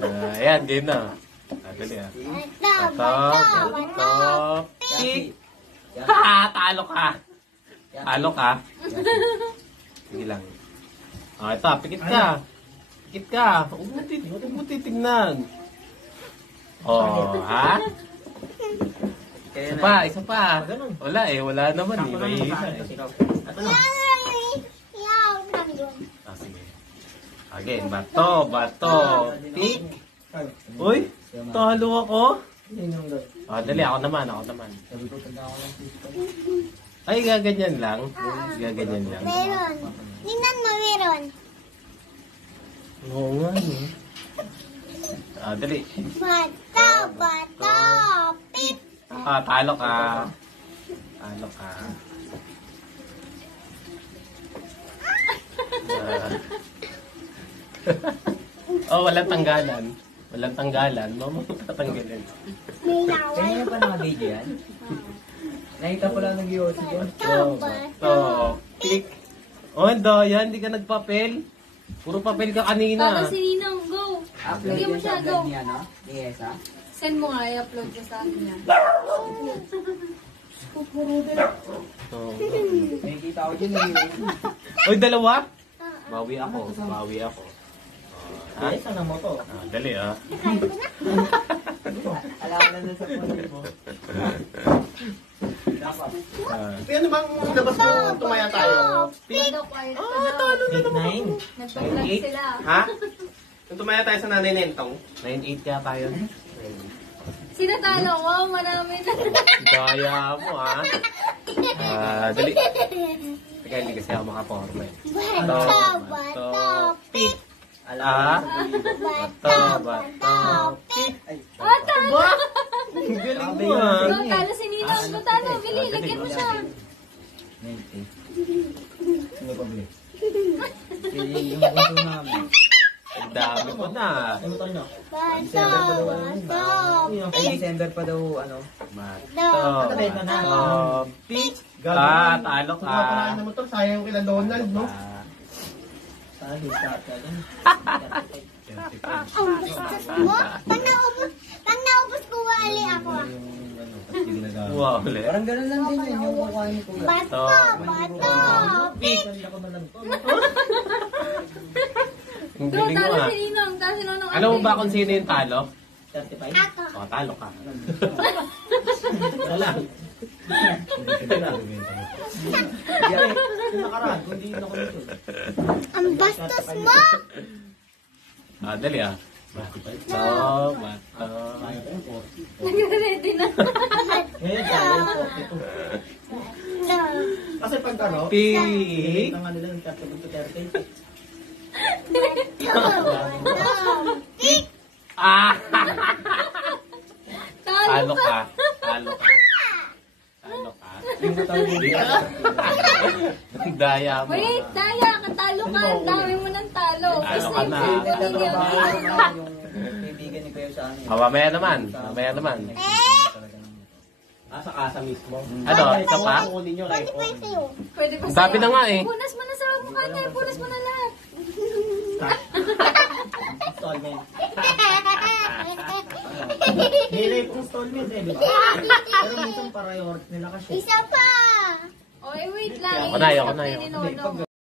Ayan, game na. Dali ah. Bato. Pik. Talo ka. Talo ka. Sige lang. Ito, pikit ka. Pikit ka. Huwag mo titignan. Ha? Isa pa. Wala eh, wala naman eh. May isa eh. Sige. Again, bato, pik. Uy, talo ako. Dali, ako naman. Ay, gaganyan lang. Gaganyan lang. Meron. Tingnan mo, meron. Oo nga eh. Dali. Bato, pip. Talo ka. Walang tanggalan. Mama, tatanggalin. Kaya pa naka-video yan? Nakita ko lang nag-iosig yan. Bato, pik. Yan, hindi ka nagpapel. Puro papel ka kanina. Baka si Ninong, go. Upload Bigyan mo yan siya, sa go. vlog niya, no? Ni Esa. Send mo nga, i-upload ko sa akin yan. Nakikita ko dyan eh. Uy, dalawa? Bawi ako. Ay, sana mo to. Dali ah. Alam ko na dun sa phone mo. Dapat. Ano bang labas mo tumaya tayo? Talo, quiet ka daw. 8-9. Nagpa-vlog sila. Ha? Kung tumaya tayo sa nanay Nentong? 9-8 kaya tayo. Sino talo? Wow, marami na. Daya mo ha. Dali. Teka, hindi kasi ako makaporma eh. Bato, pip. Bato, pik. Talo! Ang galing mo ha. Go, talo si Ninong. Go, talo. Bili, lagyan mo siya. Ano pa bili? Bili yung gusto namin. Ang dami ko na. Ano to nyo? Bato, Ay, December pa daw, ano? Bato, pik. Talo ka. Sayang kila Donald, no? Saan yung start ka dun? ang bastos mo. Pag naubos ko, wali ako. Wow, ulit. Parang ganun lang din yun, yung kukuha ni Kuya. Bato, pip. Ako ba lang to? Ang Go, galing mo talo ha. si Ninong. Talo si Ninong. Alam mo ba kung sino yung talo? 35? Ako. Talo ka. Wala. Yung nakaraan, kung di na ako nito. Ang bastos mo. Dali ah. Bato. Nag-ready na. Ngayon, tayo yung 42. Kasi pag ano, Pik. ang ano lang, 31 to 30. Pip. Talo ka. Ang daya mo. Wait, Daya, katalo ka. Ang dami mo ng talo. Talo ka na. Yung kaibigan ni Kuya sa amin. Mamaya naman. Sa kasa mismo. Ano, isa pa? Kukunin nyo, Pwede pa sa'yo. Pwede pa Sabi na nga eh. Punas mo na sa mukha niya. Punas mo na lahat. installment. Nilay kong installment eh, di ba? Pero minsan priority nila kasi. Isa pa. Oy, wait lang. Ayoko na. Ni Ninong.